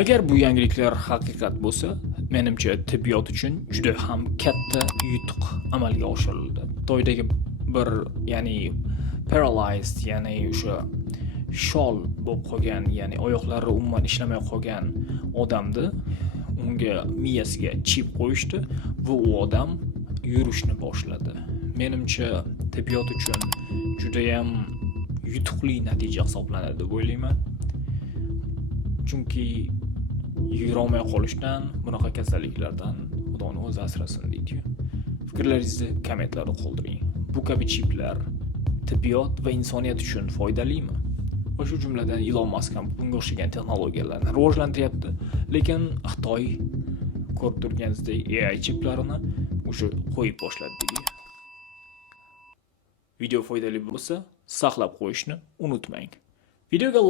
Agar bu yangiliklar haqiqat bo'lsa, menimcha tibbiyot uchun juda ham katta yutuq amalga oshirildi. Xitoydagi bir, ya'ni paralyzed, ya'ni o'sha shol bo'lib qolgan, ya'ni oyoqlari umuman ishlamay qolgan odamni unga miyasiga chip qo'yishdi va u odam yurishni boshladi. Menimcha tibbiyot uchun juda ham yutuqli natija hisoblanadi deb o'ylayman. Chunki yurolmay qolishdan, bunaqa kasalliklardan Xudoning o'zi asrasin deydi-ku. Fikrlaringizni kommentlarda qoldiring. Bu kabi chiplar tibbiyot va insoniyat uchun foydalimi? Va shu jumladan Elon Musk ham bunga o'xshagan texnologiyalarni rivojlantiryapti, lekin Xitoy ko'rib turganingizdek AI chiplarini o'sha qo'yib boshladi. Video foydali bo'lsa, saqlab qo'yishni unutmang. Videoga